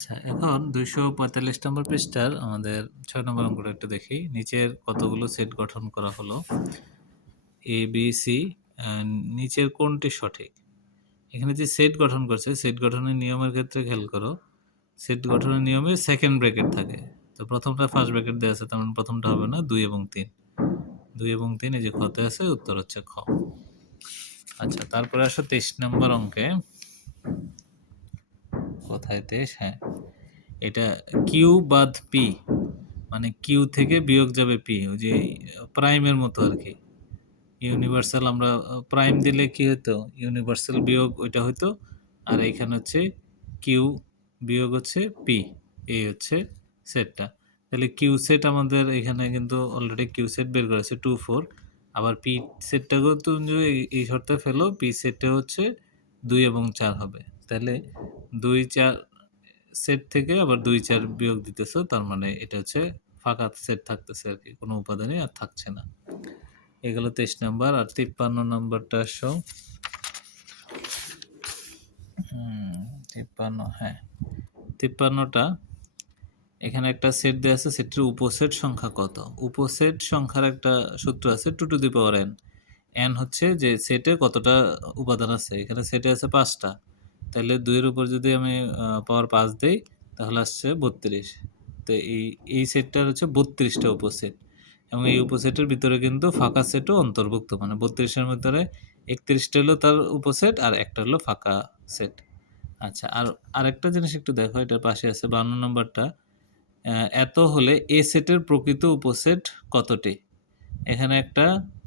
আচ্ছা, এখন ২৪৫ নম্বর পৃষ্ঠার আমাদের ৬ নম্বর অঙ্কটা একটু দেখি। নিচের কতগুলো সেট গঠন করা হলো? এ, বি, সি নিচের কোনটি সঠিক? এখানে যে সেট গঠন করছে, সেট গঠনের নিয়মের ক্ষেত্রে খেয়াল করো। সেট গঠনের নিয়মে সেকেন্ড ব্র্যাকেট থাকে। তো প্রথমটা ফার্স্ট ব্র্যাকেট দেওয়া আছে, তার মানে প্রথমটা হবে না, ২ এবং ৩। ২ এবং ৩ এই যে খতে আছে, উত্তর হচ্ছে খ। আচ্ছা, তারপরে আসো ২৩ নম্বর অঙ্কে। কোথায় ২৩? হ্যাঁ, এটা কিউ বাদ পি, মানে কিউ থেকে বিয়োগ যাবে পি, ওই যে প্রাইমের মতো আর কি। ইউনিভার্সাল আমরা প্রাইম দিলে কি হতো, ইউনিভার্সাল বিয়োগ ওইটা হতো। আর এইখানে হচ্ছে কিউ বিয়োগ হচ্ছে পি, এই হচ্ছে সেটটা। তাহলে কিউ সেট আমাদের এখানে কিন্তু অলরেডি কিউ সেট বের করেছে 2 4। আবার পি সেটটাকেও তুমি এই শর্তে ফেলো, পি সেটটা হচ্ছে 2 এবং 4 হবে। তাহলে 2 4 সেট থেকে আবার 2 4 বিয়োগ দিতেছো, তার মানে এটা হচ্ছে ফাঁকা সেট থাকতেছে আর কি, কোনো উপাদানই আর থাকছে না। এগুলো 23 নাম্বার। আর 53 নাম্বারটা আসো। 53, হ্যাঁ 53টা, এখানে একটা সেট দেওয়া আছে, সেটের উপসেট সংখ্যা কত? উপসেট সংখ্যার একটা সূত্র আছে 2 to the power n। n হচ্ছে যে সেটে কতটা উপাদান আছে, এখানে সেটে আছে 5টা। তাহলে 2 এর উপর যদি আমি পাওয়ার 5 দেই, তাহলে আসছে 32। তো এই সেটটার হচ্ছে 32টা উপসেট, এবং এই উপসেটের ভিতরে কিন্তু ফাঁকা সেটও অন্তর্ভুক্ত, মানে 32-এর ভিতরে 31টা হলো তার উপসেট আর একটা হলো ফাঁকা সেট। আচ্ছা, আর আরেকটা জিনিস একটু দেখো, এটার পাশে আছে 52 নম্বরটা। এত হলে এ সেটের প্রকৃত উপসেট কতটি? এখানে একটা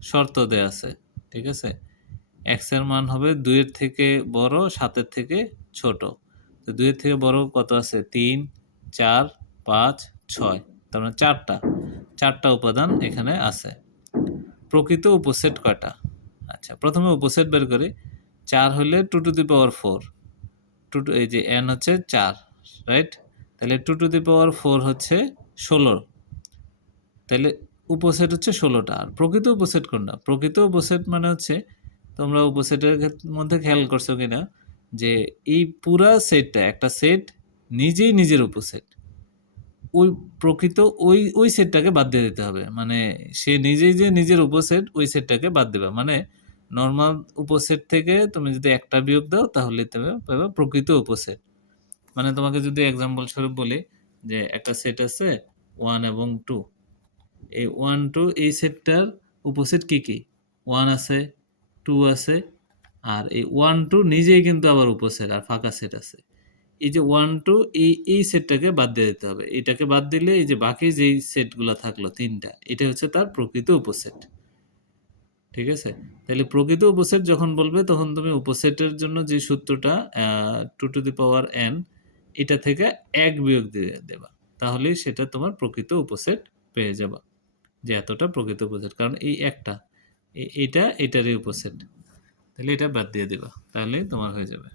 শর্ত দেয়া আছে, ঠিক আছে? x এর মান হবে 2 এর থেকে বড়, 7 এর থেকে ছোট। তো 2 এর থেকে বড় কত আছে? 3, 4, 5, 6, তার মানে 4টা উপাদান এখানে আছে। প্রকৃত উপসেট কয়টা? আচ্ছা, প্রথমে উপসেট বের করি। 4 হলে 2 টু দি পাওয়ার 4, এই যে n হচ্ছে 4, রাইট? তাহলে 2 টু দি পাওয়ার 4 হচ্ছে 16। তাহলে উপসেট হচ্ছে 16টা। আর প্রকৃত উপসেট কোনটা? প্রকৃত উপসেট মানে হচ্ছে, তোমরা উপসেটের মধ্যে খেয়াল করছো কিনা, যে এই পুরা সেটটা, একটা সেট নিজেই নিজের উপসেট। ওই প্রকৃত ওই সেটটাকে বাদ দিয়ে দিতে হবে, মানে সে নিজেই যে নিজের উপসেট, ওই সেটটাকে বাদ দেবে। মানে নর্মাল উপসেট থেকে তুমি যদি একটা বিয়োগ দাও, তাহলে তুমি পাবে প্রকৃত উপসেট। মানে তোমাকে যদি এক্সাম্পল স্বরূপ বলি, যে একটা সেট আছে 1 এবং 2, এই 1 2 এই সেটটার উপসেট কি কি? 1 আছে, 2 আছে, আর এই 1 2 নিজেই কিন্তু আবার উপসেট আর ফাঁকা সেট আছে। এই যে 1 2 এই সেটটাকে বাদ দিয়ে দিতে হবে। এটাকে বাদ দিলে এই যে বাকি যেই সেটগুলা থাকলো 3টা, এটা হচ্ছে তার প্রকৃত উপসেট। ঠিক আছে? তাহলে প্রকৃত উপসেট যখন বলবে, তখন তুমি উপসেটের জন্য যে সূত্রটা 2 টু দি পাওয়ার n, এটা থেকে 1 বিয়োগ দিয়ে দেবা। তাহলেই সেটা তোমার প্রকৃত উপসেট পেয়ে যাবা। যে এতটা প্রকৃত উপসেট, কারণ এই একটা, এইটা এটারই উপসেট। তাহলে এটা বাদ দিয়ে দিবা, তাহলেই তোমার হয়ে যাবে।